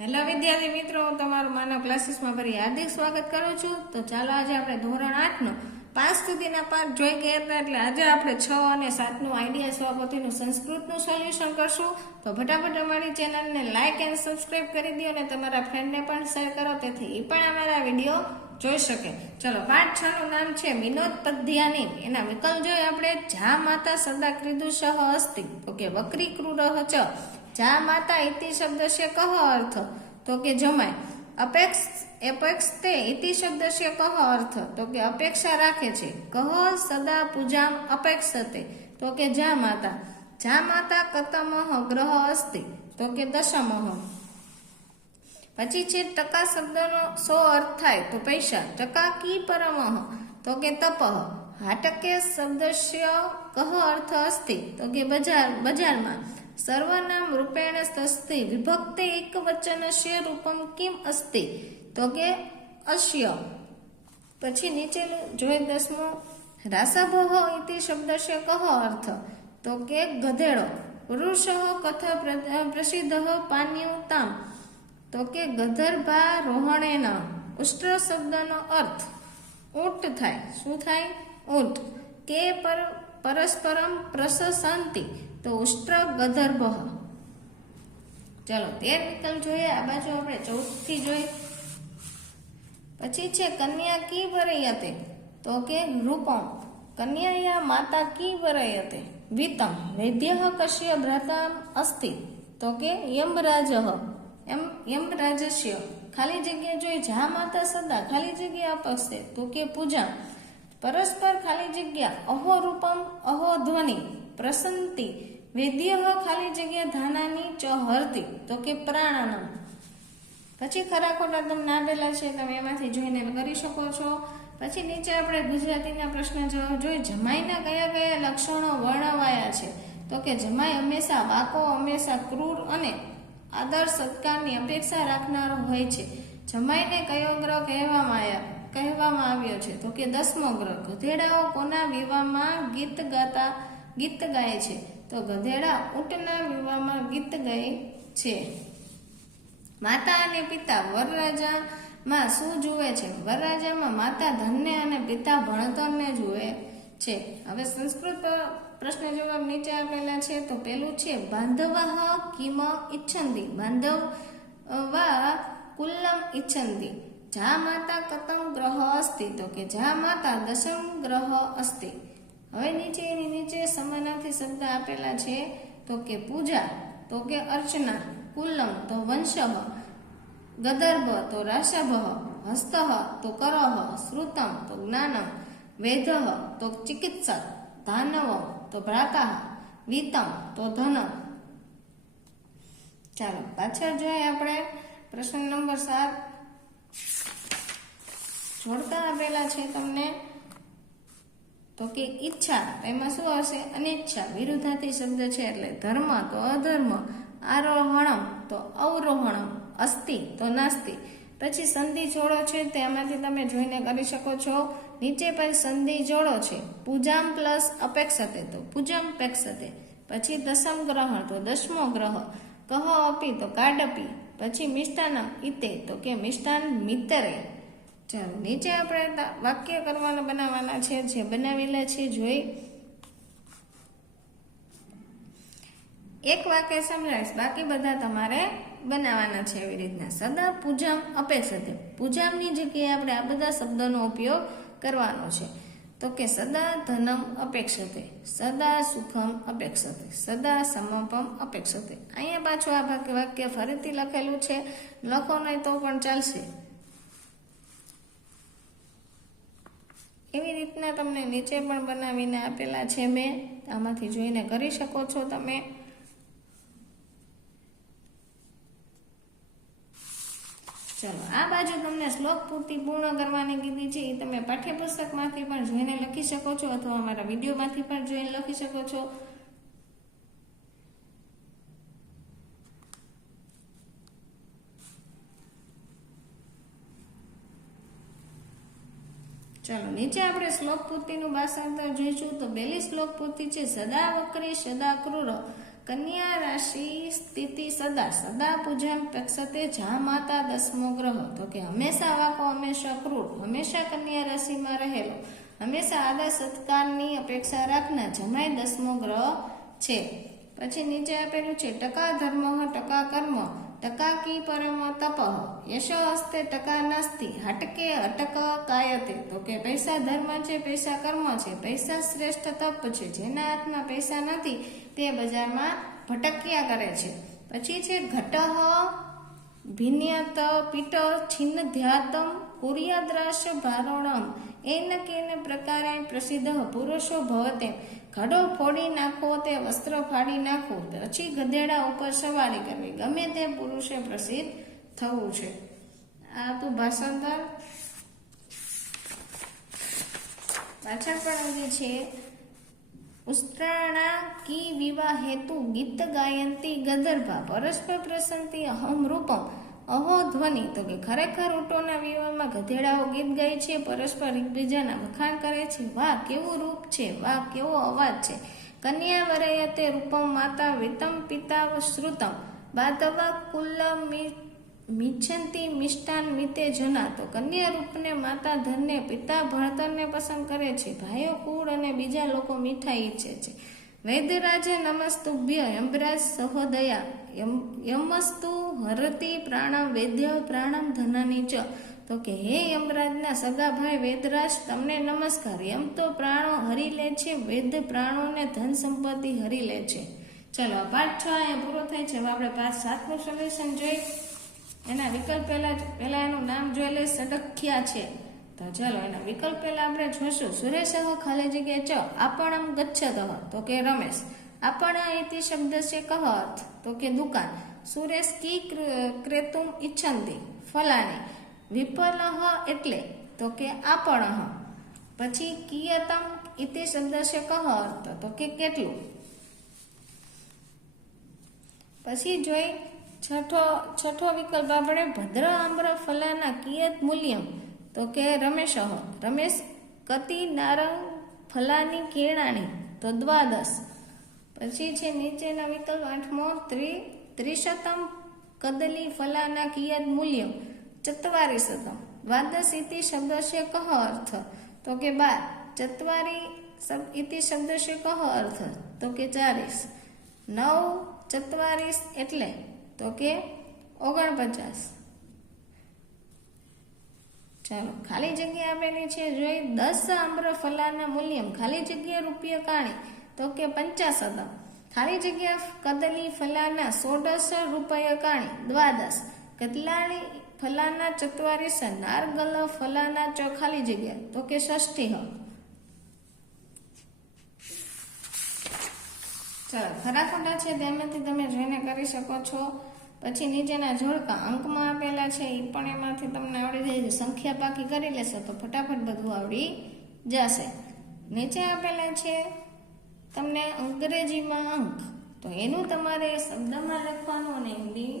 Hello વિદ્યાર્થી મિત્રો, તમારું માનવ ક્લાસીસમાં ફરી હાર્દિક સ્વાગત કરું છું. તો ચાલો આજે આપણે ધોરણ 8 નો 5 સુધીના પાઠ જોઈ ગયા હતા, એટલે આજે આપણે 6 અને 7 નું આઈડિયા સ્વપોથીનું સંસ્કૃતનું સોલ્યુશન કરશું. તો ફટાફટ અમારી ચેનલને લાઈક એન્ડ સબસ્ક્રાઇબ કરી દો અને તમારા ફ્રેન્ડને પણ શેર કરો, તેથી એ પણ અમારા વિડીયો જોઈ શકે. ચલો, પાઠ 6 નું નામ છે વિનોદ પદ્યાની. એના વિકલ્પ જોઈએ આપણે. જા માતા સદા ક્રીદુષઃ અસ્તિ, તો કે વક્રી ક્રૂરઃ ચ. જા માતા ઇતિ શબ્દસ્ય કહ અર્થ, તો કે જમાય. અપેક્ષતે ઇતિ શબ્દસ્ય કહ અર્થ, તો કે અપેક્ષા રાખે છે. કહ સદા પૂજામ અપેક્ષતે, તો કે જા માતા. જા માતા કતમઃ ગ્રહ અસ્તિ, તો કે દશમઃ. પછી છે ટકા શબ્દનો સો અર્થ થાય તો પૈસા. ટકા કી પરમઃ, તો કે તપઃ. હાટકે શબ્દસ્ય કહ અર્થ અસ્તિ, તો કે બજારમાં. સર્વનામ રૂપેણ સ્તસ્તિ વિભક્તે એક વચનસ્ય રૂપમ કિમ અસ્તિ, તો કે અસ્ય. પછી નીચેનું જોઈ 10મું. રાસભઃ ઇતિ શબ્દસ્ય કહ અર્થ, તો કે ગધેડો. પુરુષઃ કથ પ્રસિદ્ધ પાન્યુતામ, તો કે ગધર્ભારોહણેન. ઉષ્ટ્ર શબ્દનો અર્થ ઊંટ થાય. શું થાય? ઊંટ. કે પરસ્પરમ પ્રશંસન્તિ, તો ઉષ્ટ્ર ગધર્ભ. ચલો 13 વિકલ્પ જોઈએ. આ બાજુ આપણે 14 થી જોઈ. પછી છે કન્યા કી વરયતે, તો કે રૂપમ. કન્યાયા માતા કી વરયતે વિતમ. વૈદ્યઃ કશ્ય ભ્રાતા અસ્તિ, તો કે યમરાજઃ. યમરાજસ્ય. ખાલી જગ્યા જોઈ. જા માતા સદા ખાલી જગ્યા અપક્ષતે, તો કે પૂજા. પરસ્પર ખાલી જગ્યા અહો રૂપમ અહો ધ્વનિ પ્રસંતિ. વૈદ્યઃ ખાલી જગ્યા ધાનાની ચ હરતી, તો કે પ્રાણાનમ. પછી ખરા ખોટા તમને આપેલા છે, તમે એમાંથી જોઈને કરી શકો છો. પછી નીચે આપણે ગુજરાતીના પ્રશ્ન જવાબ જોઈ. જમાઈના કયા કયા લક્ષણો વર્ણવાયા છે, તો કે જમાઈ હંમેશા વાકો, હંમેશા ક્રૂર અને આદર સત્કારની અપેક્ષા રાખનારો હોય છે. જમાઈને કયો ગ્રહ કહેવામાં આવ્યો છે, તો કે 10મો ગ્રહ. ગધેડાઓ કોના વિવાહમાં ગીત ગાય છે, તો ગધેડા ઊંટના વિવાહમાં ગીત ગાય છે. માતા અને પિતા વરરાજામાં શું જુએ છે? વરરાજામાં માતા ધનને અને પિતા ભણતરને જુએ છે. હવે સંસ્કૃત પ્રશ્ન જવાબ નીચે આપેલા છે. તો પેલું છે બાંધવાહ કિમ ઈચ્છંતિ. બાંધવા કુલ્લમ ઈચ્છંતિ. જા માતા કતમ ગ્રહ અસ્તિ, તો કે જા માતા દશમ ગ્રહ અસ્તિ. હવે નીચે સમાનાર્થી શબ્દ આપેલા છે. તો કે પૂજા, તો કે અર્ચના. કુલ્લમ તો વંશઃ. ગદર્ભ તો રાશભઃ. હસ્તઃ તો કરઃ. શ્રુતમ તો જ્ઞાનમ. વૈધઃ તો ચિકિત્સક. ધાનવ તો ભ્રાતા. વિતમ તો ધન. ચાલો પાછળ જોઈએ આપણે. પ્રશ્ન નંબર 7 જોડતા આપેલા છે તમને. તો કે ઈચ્છા, એમાં શું હશે? અનિચ્છા. વિરુદ્ધાર્થી શબ્દ છે એટલે ધર્મ તો અધર્મ. આરોહણમ તો અવરોહણમ. અસ્તિ તો નાસ્તિ. પછી સંધિ જોડો છે, તેમાંથી તમે જોઈને કરી શકો છો. નીચે પછી સંધિ જોડો છે. પૂજામ પ્લસ અપેક્ષતે, તો પૂજામ અપેક્ષતે. પછી દશમ ગ્રહણ તો 10મો ગ્રહ. કહ અપી તો કાડપી. પછી મિષ્ટાનમ ઇતે, તો કે મિષ્ટાન મિતરે. ચાલો નીચે આપણે વાક્ય કરવાના બનાવવાના છે, જે બનાવેલા છે જોઈ. એક વાક્ય સમજાવીશ, બાકી બધા તમારે બનાવવાના છે એવી રીતના. સદા પૂજામ અપેક્ષતે. પૂજામની જગ્યાએ આપણે આ બધા શબ્દોનો ઉપયોગ કરવાનો છે. તો કે સદા ધનમ અપેક્ષતે, સદા સુખમ અપેક્ષતે, સદા સમપમ અપેક્ષતે. અહીંયા પાછું આ વાક્ય ફરીથી લખેલું છે, લખો નહીં તો પણ ચાલશે. એવી રીતના તમને નીચે પણ બનાવીને આપેલા છે મેં, આમાંથી જોઈને કરી શકો છો તમે. ચલો આ બાજુ તમને શ્લોક પૂર્તિ પૂર્ણ કરવાની કીધી છે, એ તમે પાઠ્યપુસ્તકમાંથી પણ જોઈને લખી શકો છો, અથવા અમારા વિડીયોમાંથી પણ જોઈને લખી શકો છો. ચાલો નીચે આપણે શ્લોક પૂર્તિનું ભાષાંતર જોઈશું. તો પહેલી શ્લોક પૂર્તિ છે સદા વક્રી સદા ક્રૂર કન્યા રાશિ સ્થિતિ સદા સદા પૂજન પક્ષતે જા માતા દસમો ગ્રહ. તો કે હંમેશા વાકો હંમેશા ક્રૂર હંમેશા કન્યા રાશિમાં રહેલો હંમેશા આદર સત્કારની અપેક્ષા રાખનાર જમાઈ દસમો ગ્રહ છે. પછી નીચે આપેલું છે ટકા ધર્મ ટકા કર્મ ટકા કી પરમ તપ યશ હસ્તે ટકા નાસ્તિ હટકે અટક કાયતે. તો કે પૈસા ધર્મ છે પૈસા કર્મ છે પૈસા શ્રેષ્ઠ તપ છે જેના હાથમાં પૈસા નથી તે બજારમાં ભટક્યા કરે છે. પછી છે ઘટ ભિન્યત પીટ છિન્ન ધ્યાતમ કુર્યાદ્રાશ ભારોણમ એન કેન પ્રકારે પ્રસિદ્ધ પુરુષો ભવતે. ઘડો ફોડી નાખો તે વસ્ત્ર ફાડી નાખો પછી ગધેડા ઉપર સવારી કરવી ગમે તે પુરુષે પ્રસિદ્ધ થવું છે. આ તો ભાષાંતર. પાછળ પણ જે છે ઉસ્ત્રાણા કી વિવાહ હેતુ ગીત ગાયંતી ગદર્ભા પરસ્પર પ્રસંતિ અહમ રૂપમ અહો ધ્વનિ. તો કે ખરેખર ઊંટોના વિવાહમાં ગધેડાઓ ગીત ગાય છે પરસ્પર એકબીજાના વખાણ કરે છે. વાહ કેવું રૂપ છે વાહ કેવો અવાજ છે. કન્યા વરયતે રૂપમ માતા વિતમ પિતા શ્રુતમ બાધવા કુલ્લ મિચ્છંતી મિષ્ટાન મિતે જના. તો કન્યા રૂપને માતા ધનને પિતા ભણતરને પસંદ કરે છે ભાઈઓ કુળ અને બીજા લોકો મીઠાઈ ઈચ્છે છે. વૈદ્યરાજે નમસ્તુભ્ય યમરાજ સહોદયા યમસ્તુ હરતી પ્રાણમ વૈદ્ય પ્રાણમ ધનાની ચ. તો કે હે યમરાજના સગા ભાઈ વૈદ્યરાજ તમને નમસ્કાર. યમ તો પ્રાણો હરી લે છે વૈદ્ય પ્રાણોને ધન સંપત્તિ હરી લે છે. ચલો પાઠ 6 અહીંયા પૂરો થાય છે. હવે આપણે પાઠ 7નું સોલ્યુશન જોઈ એના વિકલ્પ પહેલા એનું નામ જોઈ લે સડખ્યા છે. તો ચલો એના વિકલ્પ પહેલા આપણે જોશું. સુરેશ ખાલી જગ્યા ચ આપણમ ગચ્છત. તો કે રમેશ. આપણ ઇતિ શબ્દ છે કહ અર્થ. તો કે દુકાન. સુરેશ કી ક્રેતુમ ઈચ્છંતિ ફલાની. વિપલઃ એટલે તો કે આપણ. પછી કિયતમ ઇતિ શબ્દ છે કહ અર્થ. તો કે કેટલું. પછી જોઈ છઠ્ઠો વિકલ્પ આપણે ભદ્ર આમ્ર ફલાના કિયત મૂલ્યમ. તો કે રમેશ રમેશ કતિ નારંગ ફલાની કેળાણી. તો દ્વાદશ. પછી છે નીચેના વિકલ્પ 8મો ત્રિશતમ કદલી ફલાના કિયત મૂલ્યમ ચત્વારીશતમ. દ્વાદશ ઇતિ શબ્દ છે કહ અર્થ. તો કે 12. ચત્વારી ઇતિ શબ્દ છે કહ અર્થ. તો કે 40. 9 44 એટલે તો કે 49. ચાલો ખાલી જગ્યા આપેલી છે જોઈ 10 આમ્ર ફલાના મૂલ્યમ ખાલી જગ્યા રૂપિયા કાણી. તો કે 50. ખાલી જગ્યા કદલી ફલાના 16 રૂપિયા કાણી દ્વાદશ. કદલાણી ફલાના 44 નારગલ ફલાના ચ ખાલી જગ્યા. તો કે 60. ચાલો ખરા ખોટા છે તેમાંથી તમે જોઈને કરી શકો છો. પછી નીચેના જોડકા અંકમાં આપેલા છે એ પણ એમાંથી તમને આવડી જાય. સંખ્યા બાકી કરી લેશો તો ફટાફટ બધું આવડી જશે. નીચે આપેલા છે તમને અંગ્રેજીમાં અંક. તો એનું તમારે શબ્દમાં લખવાનું અને હિન્દી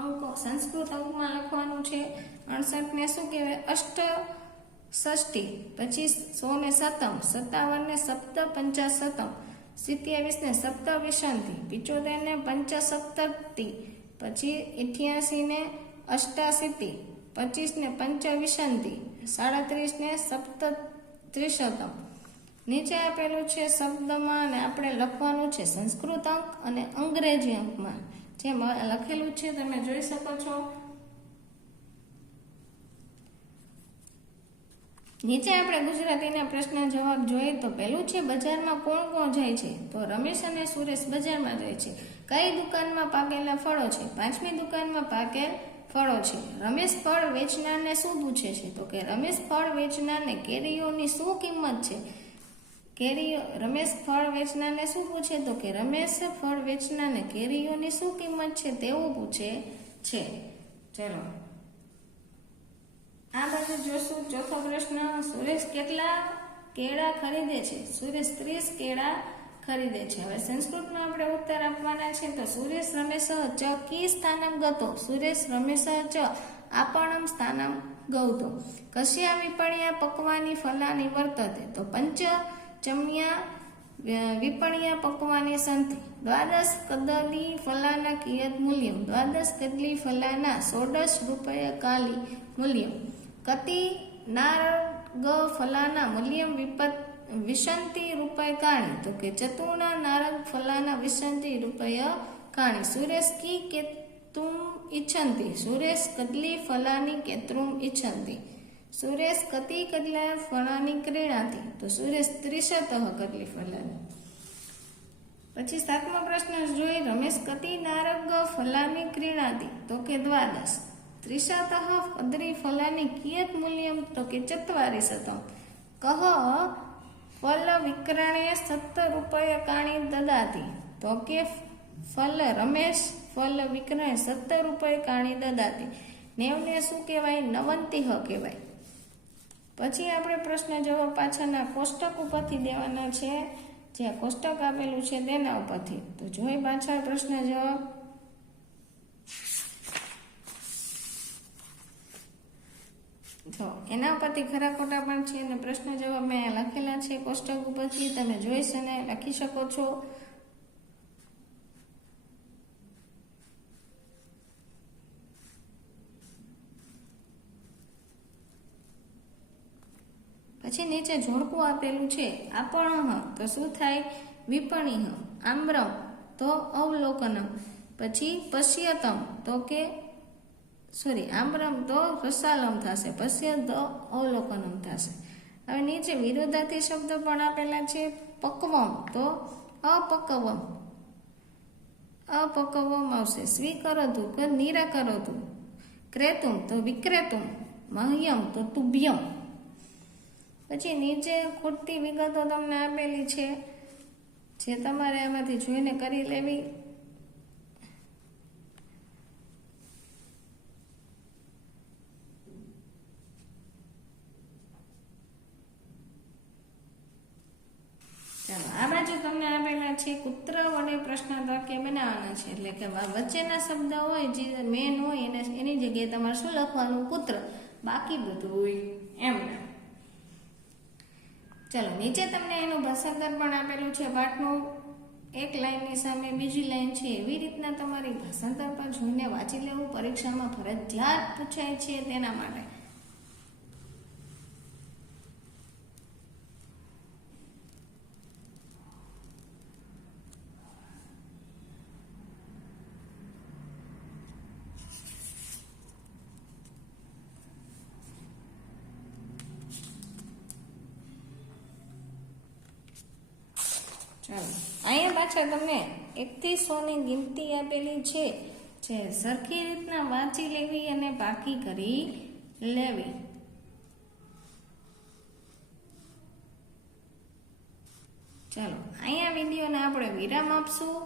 અંક સંસ્કૃત અંકમાં લખવાનું છે. 68 ને શું કહેવાય અષ્ટષષ્ટિ. પછી 100 ને સતમ. 57 ને સપ્ત પંચાશતમ. 27 ને સપ્ત વિશંતિ. 75 ને પંચસપ્તતિ. પછી 88 ને અષ્ટાશીતિ. 25 ને પંચવિશંતિ. 37 ને સપ્તત્રિશતમ. નીચે આપેલું છે શબ્દમાં અને આપણે લખવાનું છે સંસ્કૃત અંક અને અંગ્રેજી અંકમાં. જે લખેલું છે તમે જોઈ શકો છો. નીચે આપણે ગુજરાતીના પ્રશ્ન જવાબ જોઈએ તો પહેલું છે બજારમાં કોણ કોણ જાય છે. તો રમેશ અને સુરેશ બજારમાં જાય છે. કઈ દુકાનમાં પાકેલા ફળો છે. 5મી દુકાનમાં પાકેલ ફળો છે. રમેશ ફળ વેચનારને શું પૂછે છે. તો કે રમેશ ફળ વેચનારને કેરીઓની શું કિંમત છે. રમેશ ફળ વેચનારને શું પૂછે. તો કે રમેશ ફળ વેચનારને કેરીઓની શું કિંમત છે તેવું પૂછે છે. ચલો આ બાજુ જોશું. ચોથો પ્રશ્ન સુરેશ કેટલા કેળા ખરીદે છે. સુરેશ 30 કેળા ખરીદે છે. હવે સંસ્કૃતમાં આપણે ઉત્તર આપવાના છે. તો સુરેશ રમેશ ચ કી સ્થાનમ ગતો. સુરેશ રમેશ ચ આપણમ સ્થાનમ ગૌતમ કસ્યા વિપણ્યા પક્વાની ફલાની વર્તતે તો પંચચમ્યા વિપણ્યા પક્વાની સંતિ દ્વાદશ કદલી ફલાના કિયત મૂલ્યમ દ્વાદશ કદલી ફલાના 16 રૂપય કાલી મૂલ્યમ કતિ નારગ ફલાના મૂલ્યમ વિશંતિ રૂપય કાણી તો કે ચતુર્ણા નારગ ફલાના વિશંતિ રૂપય કાણી સુરેશ કી કેતુમ ઇચ્છંતિ સુરેશ કદલી ફલાની કેત્રુમ ઇચ્છંતિ સુરેશ કતિ કદલા ફલાની ક્રીણાતિ તો સુરેશ 30 કદલી ફલાની પછી 7મો પ્રશ્ન જોઈ રમેશ કતિ નારગ ફલાની ક્રીણાતિ તો કે દ્વાદશ 30 કદલી ફલાની કિયત મૂલ્યમ તો કે 44 કહ ફલ વિક્રણે 7 રૂપય કાણી દદાતી તો કે ફલ રમેશ ફલ વિક્રણે 7 રૂપય કાણી દદાતી 90 ને શું કહેવાય નવંતી કહેવાય પછી આપણે પ્રશ્ન જવાબ પાછળના કોષ્ટક ઉપરથી દેવાના છે જે કોષ્ટક આપેલું છે તેના ઉપરથી તો જોઈ પાછળ પ્રશ્ન જવાબ જો એના ઉપરથી ખરા ખોટા પણ છે અને પ્રશ્ન જવાબ મેં લખેલા છે કોષ્ટક ઉપરથી તમે જોઈશ અને લખી શકો છો પછી નીચે જોડકું આપેલું છે આપણ તો શું થાય વિપણિહ આમ્રમ તો અવલોકનમ પછી પશ્યતમ તો કે આમ્રમ તો રસાલમ થશે પશ્ય તો અવલોકનમ થશે હવે નીચે વિરોધાર્થી શબ્દ પણ આપેલા છે પક્વમ તો અપક્વમ આવશે સ્વીકરોતું કે નિરાકરોતું ક્રેતુમ તો વિક્રેતુમ મહ્યમ તો તુભ્યમ પછી નીચે ખૂટતી વિગતો તમને આપેલી છે જે તમારે આમાંથી જોઈને કરી લેવી ચાલો આ બાજુ તમને આપેલા છે કૂત્ર વડે પ્રશ્ન વાક્ય બનાવવાના છે એટલે કે વચ્ચેના શબ્દ હોય જે મેન હોય એની જગ્યાએ તમારે શું લખવાનું કૂત્ર બાકી બધું હોય એમ ચલો નીચે તમને એનું ભાષાંતર પણ આપેલું છે પાઠનું એક લાઈનની સામે બીજી લાઈન છે એવી રીતના તમારી ભાષાંતર પણ જોઈને વાંચી લેવું પરીક્ષામાં ફરજિયાત પૂછાય છે તેના માટે ચાલો અહીંયા પાછળ તમને 1 થી 100 ની ગિનતી આપેલી છે જે સરખી રીતના વાંચી લેવી અને બાકી કરી લેવી ચાલો અહીંયા વિડીયોને આપણે વિરામ આપશું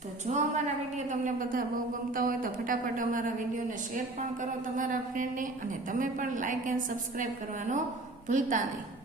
તો જો અમારા વિડીયો તમને બધા બહુ ગમતા હોય તો ફટાફટ અમારા વિડીયોને શેર પણ કરો તમારા ફ્રેન્ડને અને તમે પણ લાઈક એન્ડ સબસ્ક્રાઈબ કરવાનો ભૂલતા નહીં